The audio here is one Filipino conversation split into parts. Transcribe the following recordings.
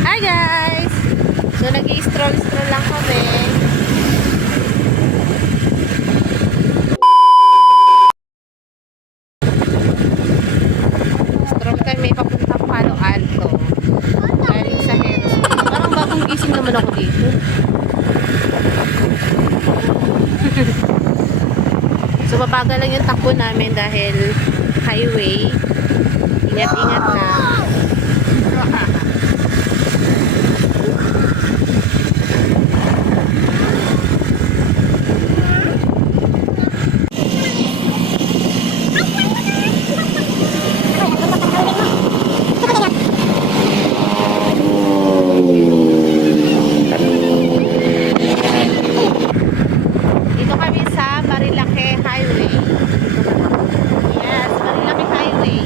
Hi guys! So nag-i-stroll-stroll lang kami. Stroll kami papuntang Palo Alto. Galing sa Heros. Parang bagong gising naman ako dito. So mabagal lang yung takbo namin dahil highway. Ingat-ingat na. Dito kami sa Marilake Highway. Yes, Marilake Highway.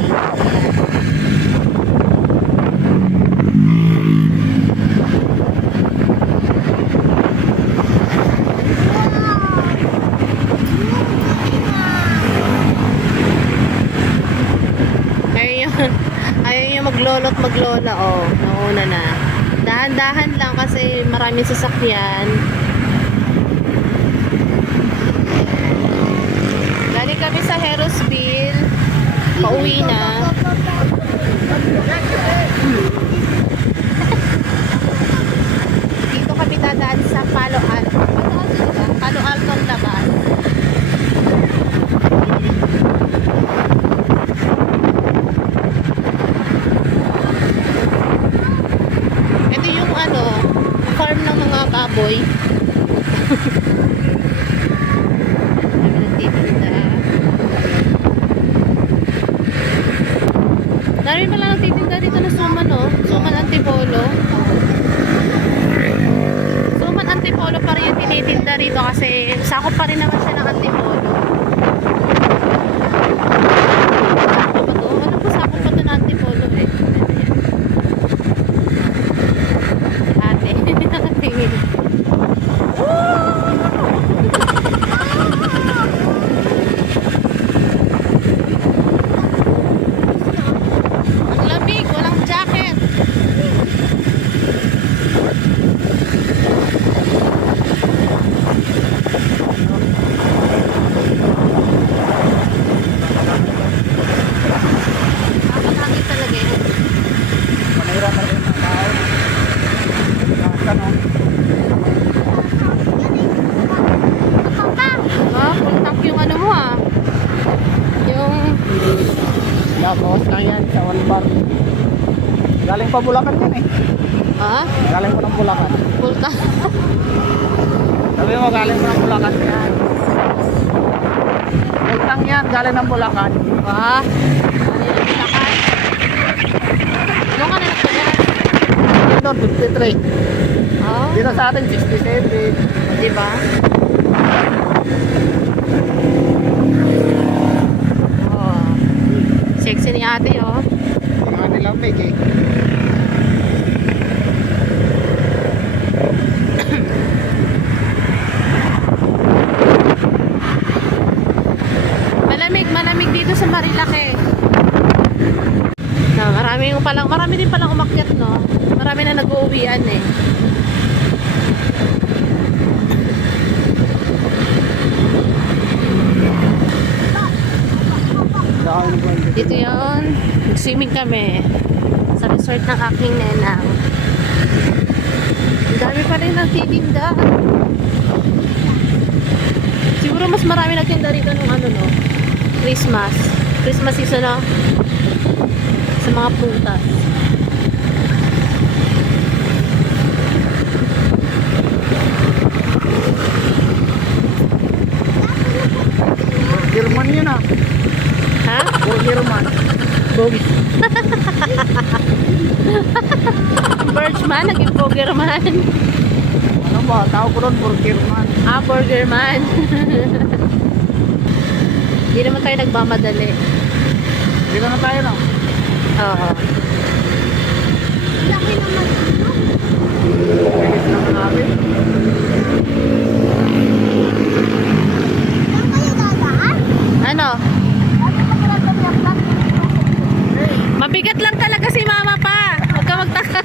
Ayun yung maglolo't maglola, oh. Nauna na. Dahan-dahan lang kasi maraming sasakyan. Galing kami sa Herosville. Pauwi na. Dito kami dadaan sa Palo Alto. Palo Alto ang labas. Ito yung farm ng mga baboy. Dami pala nagtitinda dito na suman, no? Suman Antipolo. Suman Antipolo pa rin yung tinitinda rito kasi sakop pa rin naman siya ng Antipolo. Sakop pa to? Ano po sakop pa to ng Antipolo eh? Ate. Tingin. Tapos na yan sa one bar. Galing pa Bulacan yan eh. Ha? Galing pa ng Bulacan. Pulta. Sabi mo galing pa ng Bulacan yan. Pultang yan, galing ng Bulacan. Ha? Ano yung Bulacan? Doon ka na nagpagalan? Dito 53. Oh? Dito sa atin 67. Diba? Sexy ni ate, oh. Mga nilang big eh. Malamig dito sa Marilake. No, marami din palang umakyat, no? Marami na nag-uuwian eh. Dito yun, nag-swimming kami sa resort ng aking nenang. Ang dami pa rin nagtitinda. Siguro mas marami nagtinda rito nung no? Christmas season, no? Sa mga prutas. German yun ah. Ha? German. Birchman, naging Burgerman. Ano ba? Tawag ko doon Burgerman. Ah, Burgerman. Hindi naman tayo nagmamadali. Dito na tayo, no? Oo. Laki naman ito. Pagkis naman natin. Saan kayo dadaan? Ano? Bakit nagkakaroon ng plastic? Mabigat lang talaga si mama pa. Huwag ka magtaka.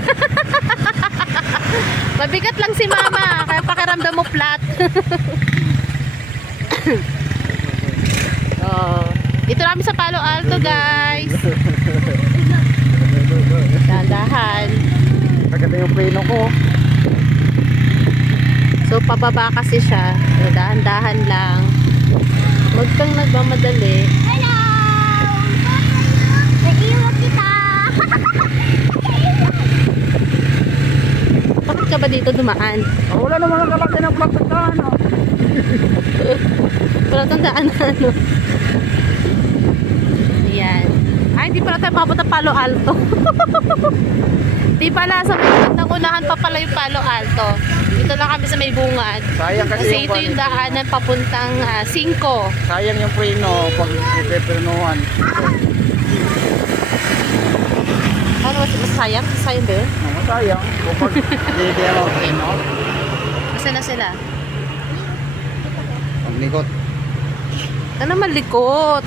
Mabigat lang si mama, kaya pakiramdam mo flat. Oh. Dito namin sa Palo Alto, guys. Dahan-dahan. Kaganda yung preno ko. So, pababa kasi siya. So, dahan-dahan lang. Huwag kang nagmamadali. Hello! Naiiwan kita! Bakit ka ba dito dumaan? Oh, wala naman ang kalaki ng plastic na ano. Wala tong daan na ano. Ayan. Ay, hindi pala tayo mabot ng Palo Alto. Di pala, sa ng unahan pa pala yung Palo Alto. Dito lang kami sa may bungad. Sayang kasi, Kasi ito yung daanan papuntang 5. Sayang yung preno pag ipepernuhan. Ano mas sayang? Sayang ba yun? Ano, sayang. Kung pag hindi ano, preno. Kasi na sila. Paglikot. Ano malikot?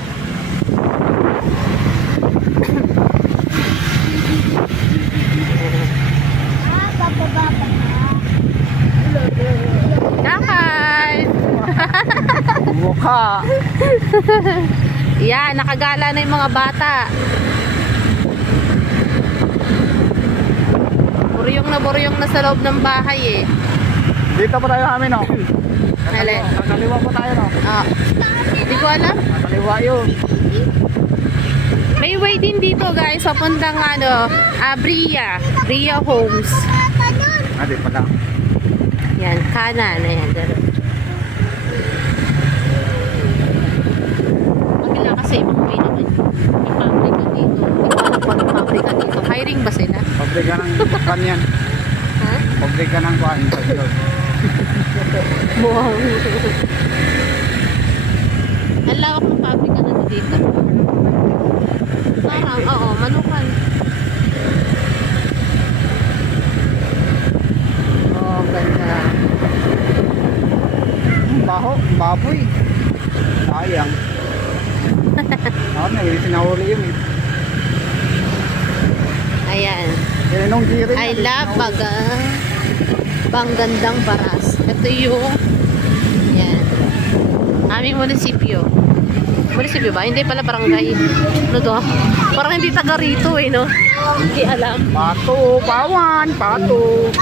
Bababa pa na. Kakain! Mukha. Yan, nakagala na yung mga bata. Buryong na sa loob ng bahay eh. Dito pa tayo amin, no? Alin? Kakaliwa pa tayo, no? Ah, hindi ko alam. Kakaliwa yun. May way din dito guys, papuntang Bria Homes. Ah, di pala. Yan, kanan. Ayan, dito. Kabila kasi ibang way naman. May pabrika dito. Hindi ko alam pa may pabrika dito. Hiring ba sila? Pabrika ng kan yan. Ha? Pabrika ng kuhan. Wow. Ang lawak ng pabrika na dito. Parang, oo, manukan. Oh, ganda. Baho, baboy. Sayang. Sinahuli yun eh. Ayan. Yan nung giri. I love Banggandang Baras. Ito yung yan. Aming munisipyo. Munisipyo ba? Hindi pala barangay. Ano to? Parang hindi taga rito eh, no? Hindi alam. Pato, pawan, pato.